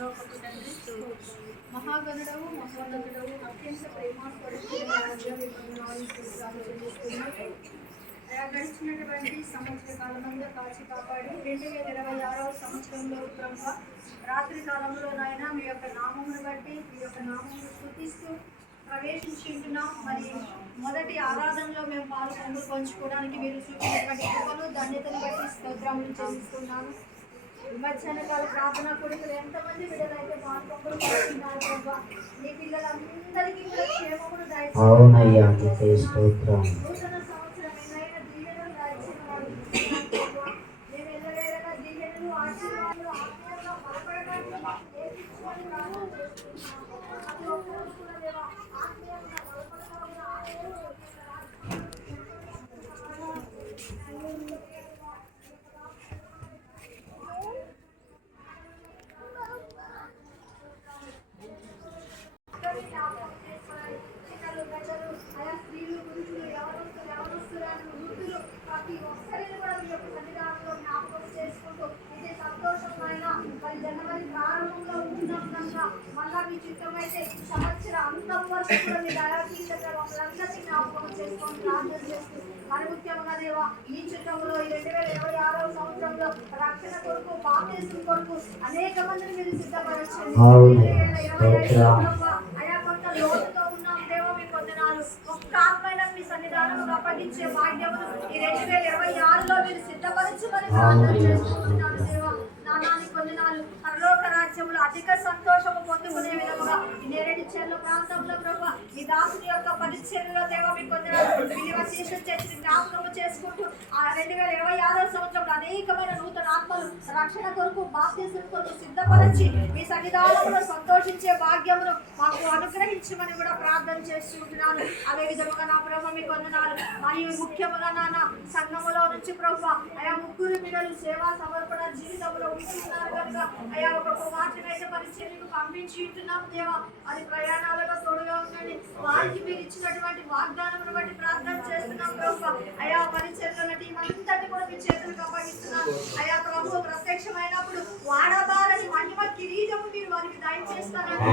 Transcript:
పరలోకపు తండ్రి, మహాగణుడవు, మహోన్నతుడవు, అత్యంత ప్రేమాస్పడుతున్న గడిచినటువంటి సంవత్సర కాలమందు కాచి కాపాడి 2026వ సంవత్సరంలో ప్రభు రాత్రి కాలంలోనైనా మీ యొక్క నామమును బట్టి మీ యొక్క నామమును స్తుతిస్తూ ప్రవేశించుకుంటున్నాం. మరి మొదటి ఆరాధనలో మేము పంచుకోవడానికి మీరు చూపినటువంటి కృపను ధన్యతను బట్టి స్తోత్రములు చెల్లిస్తున్నాము. మధ్యాహ్న కాల ప్రార్థన కొడుకులు ఎంతమంది బిడ్డలైతే పాల్పొందుతున్నారు ప్రభా, మీ పిల్లలందరికీ కూడా క్షేమమును నూతన సంవత్సరం ఏదైనా దీవెనలు దాచిన వాడు మేము ఎల్లవేళగా దీవెనలు ఆశీర్వాదాలు ఆత్మీయంగా బలపడడానికి నేర్పించుకొని ప్రార్థన చేస్తున్నాము. ఆత్మీయంగా బలపడడానికి జనవరి ప్రారంభంలో ఉంటున్నాం కనుక మళ్ళా మీ చిత్తమైతే సంవత్సర అంతం వరకు కూడా మీ దయాతీతంగా మమ్మల్ని జ్ఞాపకం చేసుకొని ప్రార్థన చేస్తూ మరి ముఖ్యంగా దేవా ఈ చిత్రంలో 2026వ సంవత్సరంలో రక్షణ కొరకు బాప్తిస్మం కొరకు అనేక మందిని మీరు సిద్ధపరచండి. 2025 అయా కొంత లోటుతో ఉన్నాం దేవా, మీ వందనాలు. ఒక్క ఆత్మైన మీ సన్నిధానంలో అప్పగించే భాగ్యమును ఈ 2026లో మీరు సిద్ధపరచమని ప్రార్థన చేస్తున్నాను దేవా. నానానికి వందనాలు. పరలోక రాజ్యంలో అధిక సంతోషము పొందుకునే విధముగా ఈ నేరేడు చెర్ల ప్రాంతంలో ప్రభు ఈ దాసుని యొక్క పరిచర్యలో దేవ మీకు వందనాలు. విలువశేషం చేసి జ్ఞాపకము చేసుకుంటూ ఆ 2026వ సంవత్సరంలో అనేకమైన నూతన ఆత్మలు రక్షణ కొరకు బాప్తిస్మం కొరకు సిద్ధపరచి మీ సన్నిధానంలో సంతోషించే భాగ్యమును మాకు అనుగ్రహించమని కూడా ప్రార్థన చేస్తుంటున్నాను. అదే విధముగా నా ప్రభు మీకు వందనాలు. మరియు ముఖ్యముగా నాన్న సంఘములో నుంచి ప్రభు ఆయా ముగ్గురు పిల్లలు సేవా సమర్పణ జీవితంలో ఉంటున్నారు కనుక అయా ఒక కుమార్తెనైతే పరిచర్యకు పంపించి ఉంటున్నాం దేవా. అది ప్రయాణాలలో తోడుగా ఉండండి. వారికి మీరు ఇచ్చినటువంటి వాగ్దానమును బట్టి ప్రార్థన చేస్తున్నాం ప్రభు. అయా పరిచర్యల టీం అంతటి కూడా మీ చేతులకు అప్పగిస్తున్నాను. అయా ప్రభు ప్రత్యక్షమైనప్పుడు వాడబారని మహిమ కిరీటము మీరు వారికి దయచేస్తానని